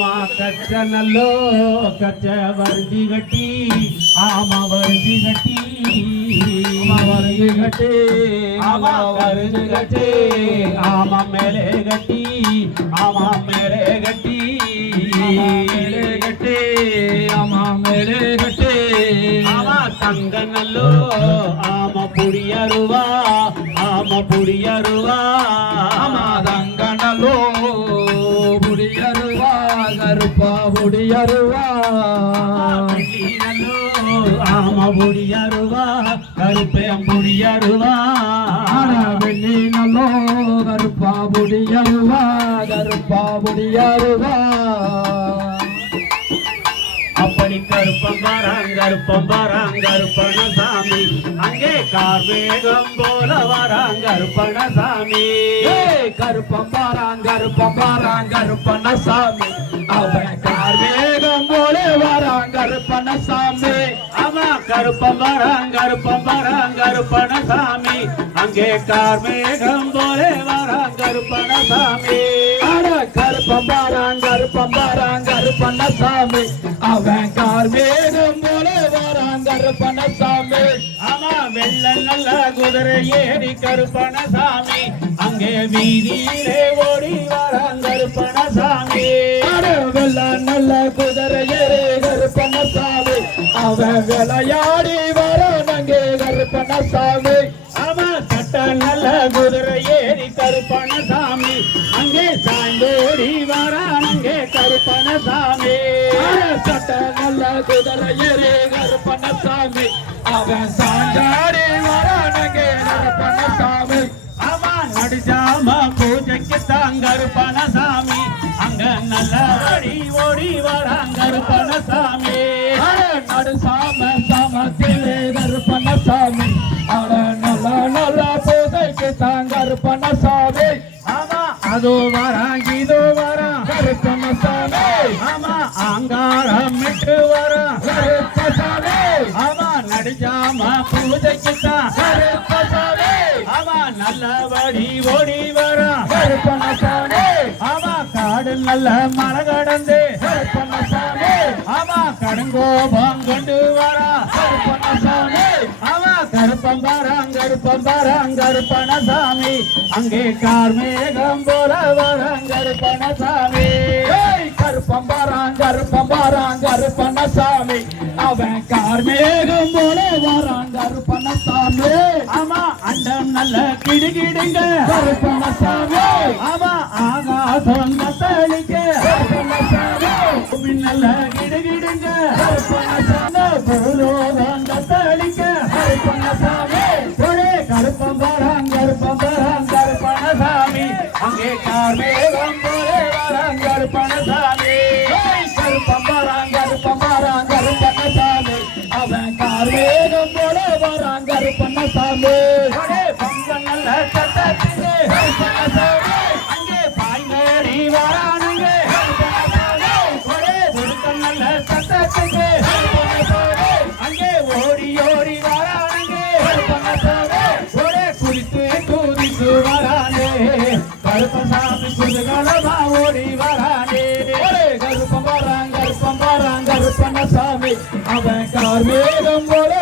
ஆமா கச்ச நல்லோ கச்ச வருதி கட்டி ஆமா வருதி கட்டி ஆமா வருதி கட்டி ஆமா வருதி கட்டி ஆமா மேலே கட்டி ஆமா மேலே கட்டி மேலே கட்டி ஆமா மேலே கட்டி ஆமா தங்க நல்லோ ஆமா புடியருவா ஆமா புடியருவா ஆமா தங்கனலோ புடியருவா கருப்பா புடியருவா ஆமா புடியருவா கருப்பேம் வெள்ளி நல்லோ கருப்பா கருப்பா கருப்பம் வரான் கருப்பம் வரான் கருப்பண சாமி அங்கே கார்மேகம் போல வரான் கருப்பண சாமி கருப்பம் வரான் கருப்பம் வரான் கருப்பண சாமி அவன் கார்மேகம் போல வரான் கருப்பண சாமி அவன் கருப்பம் வரான் கருப்பம் வரான் கருப்பண சாமி அங்கே கார்மேகம் போல வரான் கருப்பண சாமி அட கருப்பம் வரான் கருப்பம் வரான் குதிரை ஏறி கருப்பணசாமி. அங்கே வீதியிலே ஓடி வரான் கருப்பணசாமி. நல்ல குதிரை ஏறி கருப்பணசாமி. அவன் விளையாடி வரான் அங்கே கருப்பணசாமி. அவன் சட்ட நல்ல குதிரை ஏறி கருப்பணசாமி. அங்கே சாய்ந்தோடி வரான் அங்கே கருப்பணசாமி. சட்ட நல்ல குதிரை ஏறி கருப்பணசாமி. அவன் சாய்ந்தாடி வரான் நடு சாம அட நல்ல நல்ல தான் ஆமா அதோ வரான் இதோ ஆமா அங்காரம் விட்டு வரான் சாமி ஆமா நடிஜாமா பூஜைக்கு தான் கருப்ப ஆமா நல்லபடி ஓடி வரான் சாமி ஆமா காடு நல்ல மலை கடந்து. ஆமா கடுங்கோபம் கொண்டு வரா. ஆமா கருப்பம் வரான் கருப்பம் வரான் கருப்பண்ண சாமி அங்கே கார்மேகம் போல வரான் கருப்பண்ண சாமி ஏய், கருப்பம் வரான் கருப்பம் வரான் கருப்பண்ண சாமி அவன் கார்மேகம் போல வரான் கருப்பண்ண சாமி ஆமா. அண்டம் நல்ல கிடுகிடுங்க. கருப்பண்ண சாமி ஆமா சாமி பூமி நல்ல கிடுகிடுங்க கருப்பண்ண கருப்பசாமி குதுகலமா ஓடி வரானே. கருப்பம் வரான் கருப்பம் வரான் கருப்பண்ண சாமி அவன் கார்மேகம் போல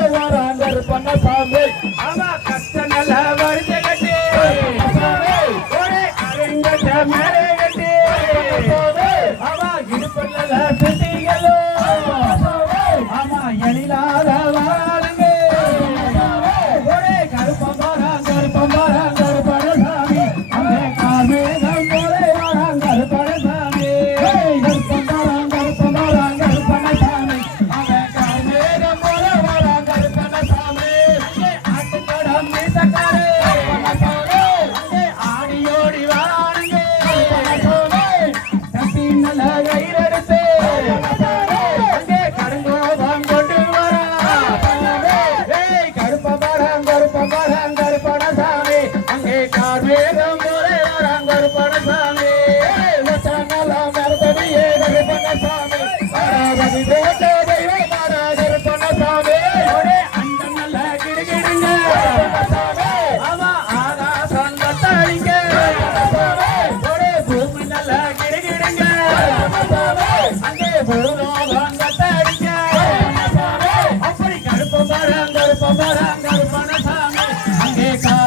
का